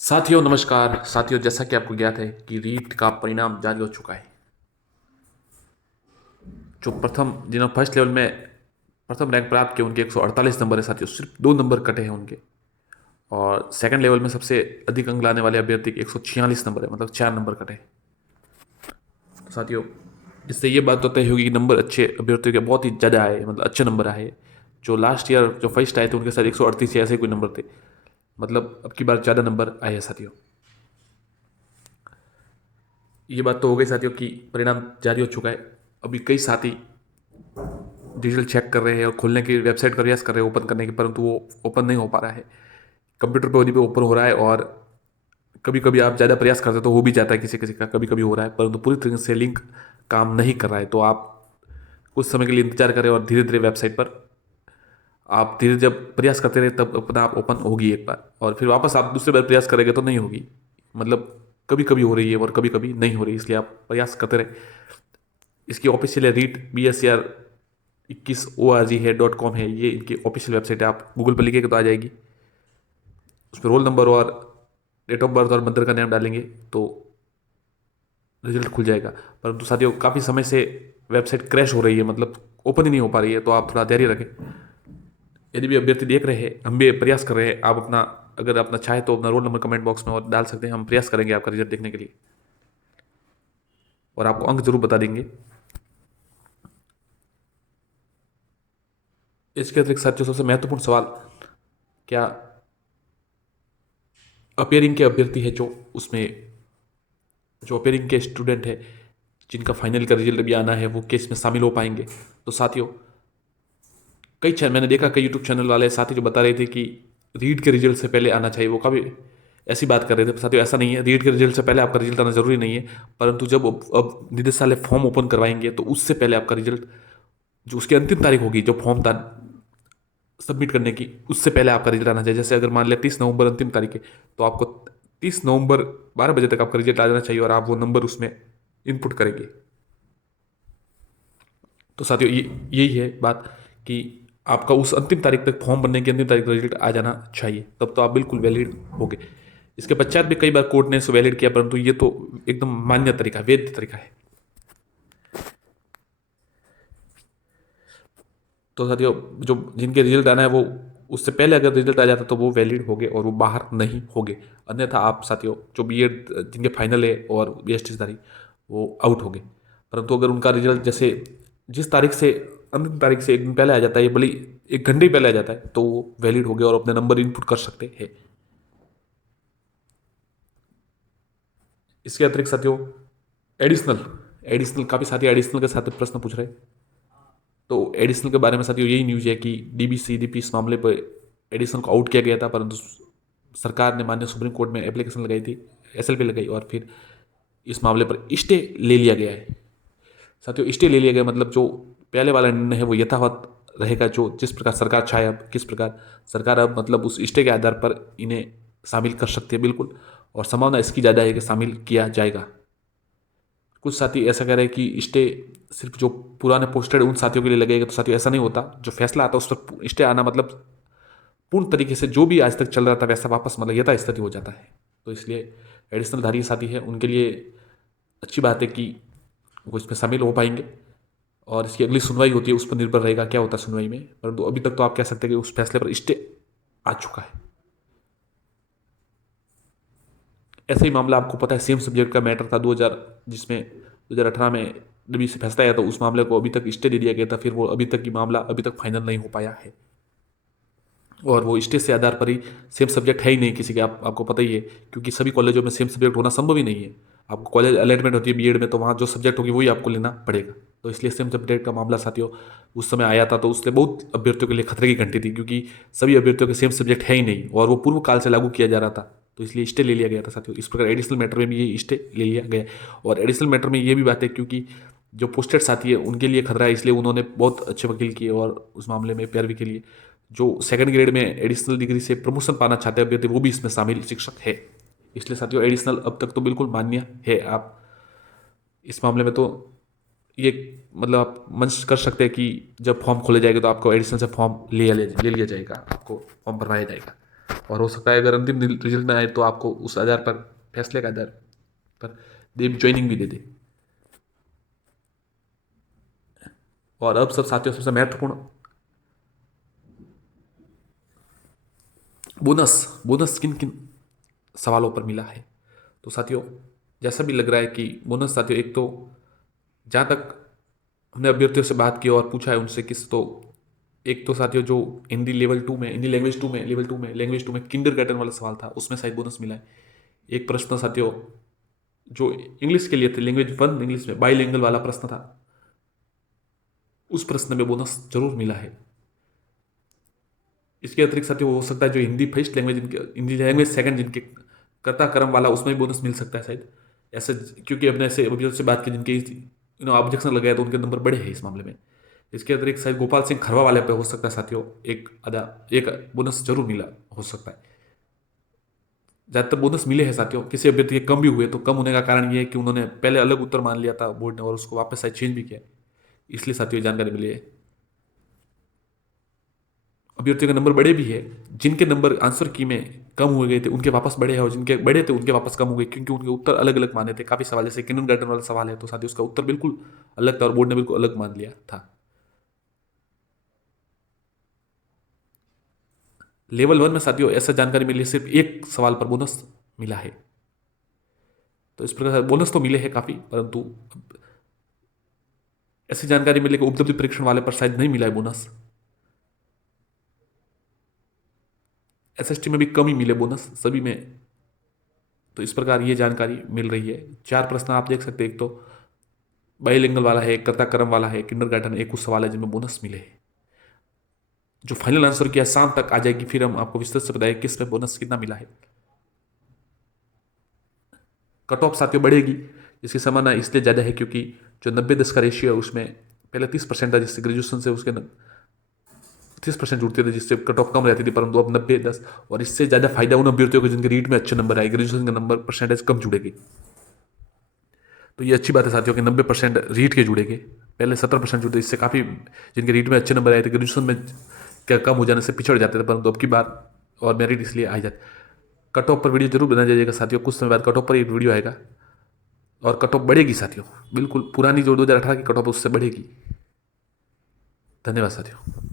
साथियों नमस्कार। साथियों, जैसा कि आपको ज्ञात है कि रीट का परिणाम जारी हो चुका है। जो प्रथम जिन्होंने फर्स्ट लेवल में प्रथम रैंक प्राप्त किया उनके 148 नंबर है साथियों, सिर्फ 2 नंबर कटे हैं उनके। और सेकंड लेवल में सबसे अधिक अंक लाने वाले अभ्यर्थी के 146 नंबर है, मतलब 4 नंबर कटे हैं साथियों। जिससे ये बात तो तय होगी कि नंबर अच्छे अभ्यर्थियों के बहुत ही ज़्यादा आए, मतलब अच्छे नंबर आए। जो लास्ट ईयर जो फर्स्ट आए थे उनके साथ 138 ऐसे कोई नंबर थे, मतलब अब की बार ज़्यादा नंबर आए हैं साथियों। ये बात तो हो गई साथियों कि परिणाम जारी हो चुका है। अभी कई साथी डिजिटल चेक कर रहे हैं और खोलने की वेबसाइट का प्रयास कर रहे हैं ओपन करने की, परंतु वो ओपन नहीं हो पा रहा है। कंप्यूटर पर वहीं पे ओपन हो रहा है, और कभी कभी आप ज़्यादा प्रयास करते हो तो हो भी जाता है, किसी किसी का कभी कभी हो रहा है, परंतु पूरी तरीके से लिंक काम नहीं कर रहा है। तो आप कुछ समय के लिए इंतजार करें और धीरे धीरे वेबसाइट पर आप धीरे जब प्रयास करते रहे तब अपना आप ओपन होगी एक बार, और फिर वापस आप दूसरी बार प्रयास करेंगे तो नहीं होगी। मतलब कभी कभी हो रही है और कभी कभी नहीं हो रही, इसलिए आप प्रयास करते रहे। इसकी ऑफिशियल है REIT BSCR 21 ORG है .com है, ये इनकी ऑफिशियल वेबसाइट है। आप गूगल पर लिखेंगे तो आ जाएगी। उसमें रोल नंबर और डेट ऑफ बर्थ और मदर का नाम डालेंगे तो रिजल्ट खुल जाएगा। परंतु साथियों काफ़ी समय से वेबसाइट क्रैश हो रही है, मतलब ओपन ही नहीं हो पा रही है, तो आप थोड़ा धैर्य रखें। यदि भी अभ्यर्थी देख रहे हैं, हम भी प्रयास कर रहे हैं, आप अपना अगर अपना चाहे तो अपना रोल नंबर कमेंट बॉक्स में और डाल सकते हैं। हम प्रयास करेंगे आपका रिजल्ट देखने के लिए और आपको अंक जरूर बता देंगे। इसके अतिरिक्त साथियों सबसे महत्वपूर्ण सवाल, क्या अपेयरिंग के अभ्यर्थी है जो उसमें जो अपेयरिंग के स्टूडेंट है जिनका फाइनल का रिजल्ट भी आना है, वो केस में शामिल हो पाएंगे? तो साथियों कई चैनल मैंने देखा, कई यूट्यूब चैनल वाले साथी जो बता रहे थे कि रीड के रिजल्ट से पहले आना चाहिए, वो काफ़ी ऐसी बात कर रहे थे। साथियों ऐसा नहीं है, रीड के रिजल्ट से पहले आपका रिजल्ट आना जरूरी नहीं है, परंतु जब अब निदेशालय फॉर्म ओपन करवाएंगे तो उससे पहले आपका रिजल्ट, जो उसकी अंतिम तारीख होगी जो फॉर्म था सबमिट करने की, उससे पहले आपका रिजल्ट आना चाहिए। जैसे अगर मान लिया 30 नवंबर अंतिम तारीख है, तो आपको 30 नवंबर 12 बजे तक आपका रिजल्ट आ जाना चाहिए और आप वो नंबर उसमें इनपुट करेंगे। तो साथियों यही है बात कि आपका उस अंतिम तारीख तक, फॉर्म भरने की अंतिम तारीख तक रिजल्ट आ जाना चाहिए, तब तो आप बिल्कुल वैलिड होगे। इसके पश्चात भी कई बार कोर्ट ने इसे वैलिड किया, परंतु ये तो एकदम मान्य तरीका, वैध तरीका है। तो साथियों जो जिनके रिजल्ट आना है वो उससे पहले अगर रिजल्ट आ जाता तो वो वैलिड होगे और वो बाहर नहीं होगे। अन्यथा आप साथियों जो B.Ed जिनके फाइनल है और BST तारीख, वो आउट होंगे। परंतु अगर उनका रिजल्ट जैसे जिस तारीख से अंतिम तारीख से एक दिन पहले आ जाता है, भले 1 घंटे ही पहले आ जाता है, तो वो वैलिड हो गए और अपने नंबर इनपुट कर सकते हैं। इसके अतिरिक्त साथियों एडिशनल एडिशनल काफ़ी साथी एडिशनल के साथ प्रश्न पूछ रहे हैं। तो एडिशनल के बारे में साथियों यही न्यूज़ है कि DBCDP इस मामले पर एडिशनल को आउट किया गया था, परंतु सरकार ने माननीय सुप्रीम कोर्ट में एप्लीकेशन लगाई थी, SLP लगाई, और फिर इस मामले पर स्टे ले लिया गया है। साथियों स्टे ले लिया गया मतलब जो पहले वाला निर्णय है वो यथावत रहेगा। जो जिस प्रकार सरकार चाहे, अब किस प्रकार सरकार अब मतलब उस स्टे के आधार पर इन्हें शामिल कर सकती है बिल्कुल, और संभावना इसकी ज़्यादा है कि शामिल किया जाएगा। कुछ साथी ऐसा कह रहे हैं कि स्टे सिर्फ जो पुराने पोस्टेड उन साथियों के लिए लगेगा, तो साथियों ऐसा नहीं होता। जो फैसला आता है उस पर स्टे आना मतलब पूर्ण तरीके से जो भी आज तक चल रहा था वैसा वापस मतलब यथास्थिति हो जाता है। तो इसलिए एडिशनल धारी साथी है उनके लिए अच्छी बात है कि वो इसमें शामिल हो पाएंगे, और इसकी अगली सुनवाई होती है उस पर निर्भर रहेगा क्या होता है सुनवाई में। परंतु अभी तक तो आप कह सकते हैं कि उस फैसले पर स्टे आ चुका है। ऐसा ही मामला आपको पता है, सेम सब्जेक्ट का मैटर था 2000 जिसमें 2018 में डब्ल्यू से फैसला आया, तो उस मामले को अभी तक स्टे दे दिया गया था। फिर वो अभी तक की मामला अभी तक फाइनल नहीं हो पाया है, और वो स्टे से आधार पर ही, सेम सब्जेक्ट है ही नहीं किसी के, आपको पता ही है, क्योंकि सभी कॉलेजों में सेम सब्जेक्ट होना संभव ही नहीं है। आपको कॉलेज अलॉटमेंट होती है B.Ed में, तो वहाँ जो सब्जेक्ट होगी वही आपको लेना पड़ेगा। तो इसलिए सेम सब्जेक्ट का मामला साथियों उस समय आया था, तो उससे बहुत अभ्यर्थियों के लिए खतरे की घंटी थी, क्योंकि सभी अभ्यर्थियों के सेम सब्जेक्ट है ही नहीं और वो पूर्व काल से लागू किया जा रहा था। तो इसलिए स्टे ले लिया गया था साथियों। इस प्रकार एडिशनल मैटर में भी ये स्टे ले लिया गया। और एडिशनल मैटर में ये भी बात है, क्योंकि जो पोस्टेड साथी है उनके लिए खतरा है, इसलिए उन्होंने बहुत अच्छे वकील किए और उस मामले में पैरवी के लिए जो सेकंड ग्रेड में एडिशनल डिग्री से प्रमोशन पाना चाहते हैं अभ्यर्थी, वो भी इसमें शामिल शिक्षक है। इसलिए साथियों एडिशनल अब तक तो बिल्कुल मान्य है। आप इस मामले में तो ये मतलब आप मंच कर सकते हैं कि जब फॉर्म खोले जाएगा तो आपको एडिशनल से फॉर्म ले लिया जाएगा, आपको फॉर्म भरवाया जाएगा। और हो सकता है अगर अंतिम रिजल्ट ना आए तो आपको उस आधार पर, फैसले के आधार पर ज्वाइनिंग भी दे दे। और अब सब साथियों सबसे महत्वपूर्ण, बोनस। बोनस किन किन सवालों पर मिला है? तो साथियों जैसा भी लग रहा है कि बोनस साथियों, एक तो जहाँ तक हमने अभ्यर्थियों से बात की और पूछा है उनसे किस, तो एक तो साथियों जो हिंदी लेवल 2 में, हिंदी लैंग्वेज 2 में, लैंग्वेज 2 में किंडरगार्टन वाला सवाल था, उसमें शायद बोनस मिला है। एक प्रश्न साथियों जो इंग्लिश के लिए थे, लैंग्वेज 1 इंग्लिश में बाईलिंगुअल वाला प्रश्न था, उस प्रश्न में बोनस जरूर मिला है। इसके अतिरिक्त साथियों हो सकता है जो हिंदी फर्स्ट लैंग्वेज, जिनके हिंदी लैंग्वेज सेकंड जिनके कर्ता कर्म वाला, उसमें भी बोनस मिल सकता है शायद ऐसे, क्योंकि अपने ऐसे अभी से बात की जिनके ऑब्जेक्शन लगाया तो उनके नंबर बड़े हैं इस मामले में। इसके अतिरिक्त शायद गोपाल सिंह खरवा वाले पे हो सकता है साथियों एक बोनस जरूर मिला हो सकता है। ज़्यादातर बोनस मिले हैं साथियों, किसी अभ्यर्थी के कम भी हुए तो कम होने का कारण ये है कि उन्होंने पहले अलग उत्तर मान लिया था बोर्ड ने और उसको वापस शायद चेंज भी किया, इसलिए साथियों जानकारी मिली है। अभ्यर्थियों के नंबर बड़े भी है, जिनके नंबर आंसर की में कम हुए गए थे उनके वापस बड़े हैं, और जिनके बड़े थे उनके वापस कम हो गए, क्योंकि उनके उत्तर अलग अलग माने थे। काफ़ी सवाल जैसे किंडरगार्टन वाला सवाल है तो साथियों उसका उत्तर बिल्कुल अलग था और बोर्ड ने बिल्कुल अलग मान लिया था। लेवल 1 में साथियों ऐसा जानकारी मिली है, सिर्फ एक सवाल पर बोनस मिला है। तो इस प्रकार बोनस तो मिले हैं काफ़ी, परंतु ऐसी जानकारी मिली कि उपलब्धि परीक्षण वाले पर शायद नहीं मिला है बोनस। एसएसटी में भी कम ही मिले बोनस सभी में। तो इस प्रकार ये जानकारी मिल रही है। 4 प्रश्न आप देख सकते हैं, एक तो बाईलिंगुअल वाला है, एक कर्ता कर्म वाला है, किंडरगार्टन, एक कुछ सवाल है जिनमें बोनस मिले हैं। जो फाइनल आंसर किया शाम तक आ जाएगी, फिर हम आपको विस्तृत से बताएंगे किस में बोनस कितना मिला है। कट ऑफ साथियों बढ़ेगी, इसकी संभावना इसलिए ज़्यादा है क्योंकि जो 90-10 का रेशियो है उसमें पहले 30% था, जिससे ग्रेजुएशन से उसके 30% जुड़ते थे, जिससे कट ऑफ कम रहती थी, परंतु अब 90-10। और इससे ज़्यादा फायदा उन अभ्यर्थियों को जिनके रीट में अच्छे नंबर आए, ग्रेजुएशन के नंबर परसेंटेज कम जुड़ेगी। तो ये अच्छी बात है साथियों कि 90% रीट के जुड़ेंगे, पहले 70% जुड़े, इससे काफ़ी जिनके रीट में अच्छे नंबर आए थे ग्रेजुएशन में क्या कम हो जाने से पिछड़ जाते थे, परंतु अब की बार और मेरिट इसलिए आ जाते। कट ऑफ पर वीडियो जरूर बनाया जाएगा साथियों, कुछ समय बाद कट ऑफ पर एक वीडियो आएगा और कट ऑफ बढ़ेगी साथियों, बिल्कुल पुरानी जो 2018 की कट ऑफ उससे बढ़ेगी। धन्यवाद साथियों।